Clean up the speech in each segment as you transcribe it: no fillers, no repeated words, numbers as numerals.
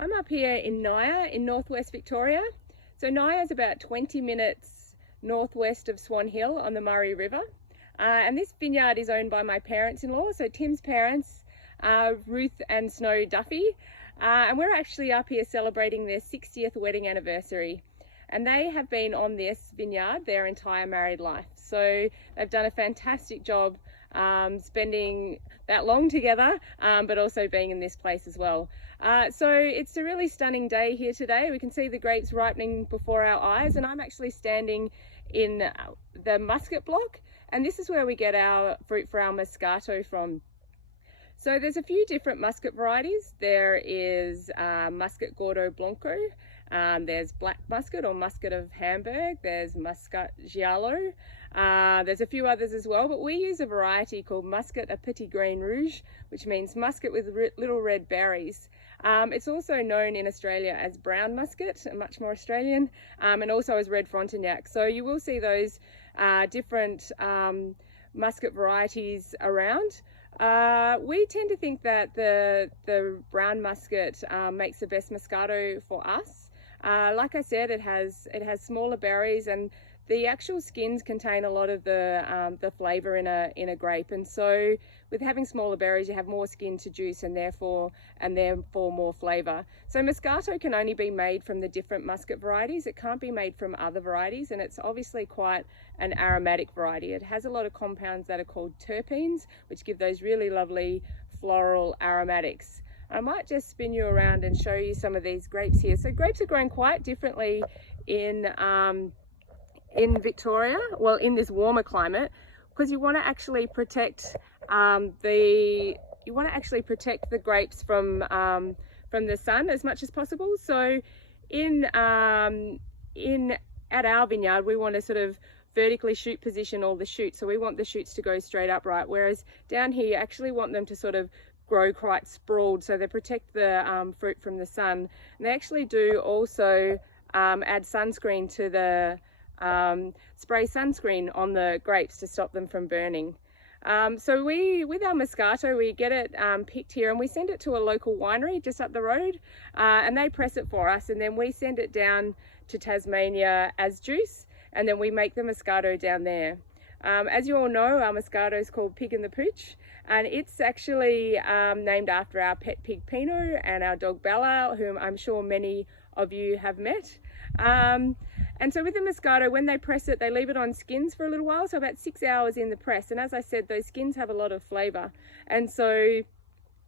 I'm up here in Nyah in northwest Victoria. So Nyah is about 20 minutes northwest of Swan Hill on the Murray River. And this vineyard is owned by my parents-in-law, so Tim's parents, Ruth and Snow Duffy. And we're actually up here celebrating their 60th wedding anniversary. And they have been on this vineyard their entire married life. So they've done a fantastic job spending that long together, but also being in this place as well. So it's a really stunning day here today. We can see the grapes ripening before our eyes, and I'm actually standing in the Muscat block, and this is where we get our fruit for our Moscato from. So there's a few different Muscat varieties. There is Muscat Gordo Blanco, there's Black Muscat or Muscat of Hamburg, there's Muscat Giallo, there's a few others as well, but we use a variety called Muscat à Petit Grain Rouge, which means muscat with little red berries. It's also known in Australia as brown muscat, much more Australian, and also as red Frontignac. So you will see those different muscat varieties around. We tend to think that the brown muscat makes the best Moscato for us. Like I said, it has smaller berries, and the actual skins contain a lot of the flavour in a grape, and so with having smaller berries you have more skin to juice and therefore more flavour. So Moscato can only be made from the different muscat varieties. It can't be made from other varieties, and it's obviously quite an aromatic variety. It has a lot of compounds that are called terpenes, which give those really lovely floral aromatics. I might just spin you around and show you some of these grapes here. So grapes are grown quite differently in Victoria, well, in this warmer climate, because you want to actually protect the grapes from the sun as much as possible. So at our vineyard we want to sort of vertically shoot position all the shoots, so we want the shoots to go straight upright, whereas down here you actually want them to sort of grow quite sprawled, so they protect the fruit from the sun. And they actually do also add sunscreen to the spray sunscreen on the grapes to stop them from burning. So with our Moscato, we get it picked here and we send it to a local winery just up the road, and they press it for us, and then we send it down to Tasmania as juice, and then we make the Moscato down there. As you all know, our Moscato is called Pig in the Pooch, and it's actually named after our pet pig Pino and our dog Bella, whom I'm sure many of you have met. And so with the Moscato, when they press it, they leave it on skins for a little while, so about 6 hours in the press. And as I said, those skins have a lot of flavour, and so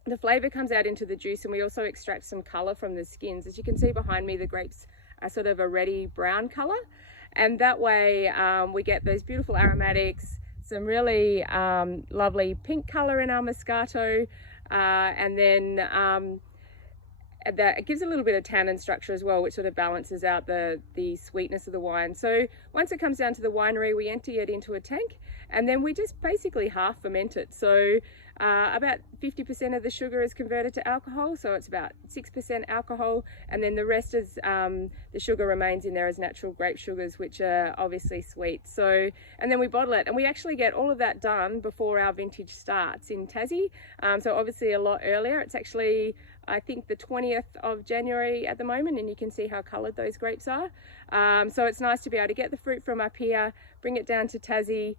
the flavour comes out into the juice, and we also extract some colour from the skins. As you can see behind me, the grapes are sort of a reddy brown colour, and that way we get those beautiful aromatics, some really lovely pink colour in our Moscato, and then that it gives a little bit of tannin structure as well, which sort of balances out the sweetness of the wine. So once it comes down to the winery, we empty it into a tank, and then we just basically half ferment it. So about 50% of the sugar is converted to alcohol, so it's about 6% alcohol, and then the rest is the sugar remains in there as natural grape sugars, which are obviously sweet. So, and then we bottle it, and we actually get all of that done before our vintage starts in Tassie, so obviously a lot earlier. It's actually, I think, the 20th of January at the moment, and you can see how coloured those grapes are. So it's nice to be able to get the fruit from up here, bring it down to Tassie,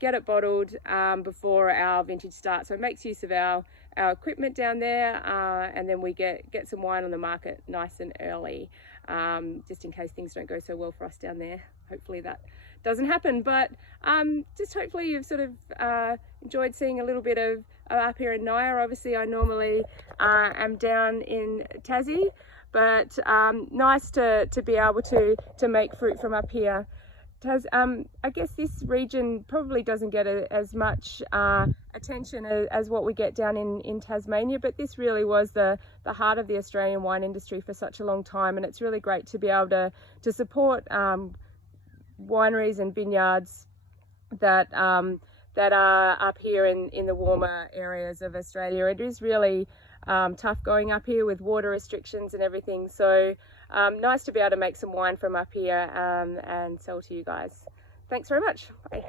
get it bottled before our vintage starts. So it makes use of our equipment down there, and then we get some wine on the market nice and early, just in case things don't go so well for us down there. Hopefully that doesn't happen, but just hopefully you've sort of enjoyed seeing a little bit of up here in Nyah. Obviously I normally am down in Tassie, but nice to be able to make fruit from up here. I guess this region probably doesn't get as much attention as what we get down in Tasmania, but this really was the heart of the Australian wine industry for such a long time, and it's really great to be able to support wineries and vineyards that are up here in the warmer areas of Australia. It is really tough going up here with water restrictions and everything, so nice to be able to make some wine from up here and sell to you guys. Thanks very much. Bye.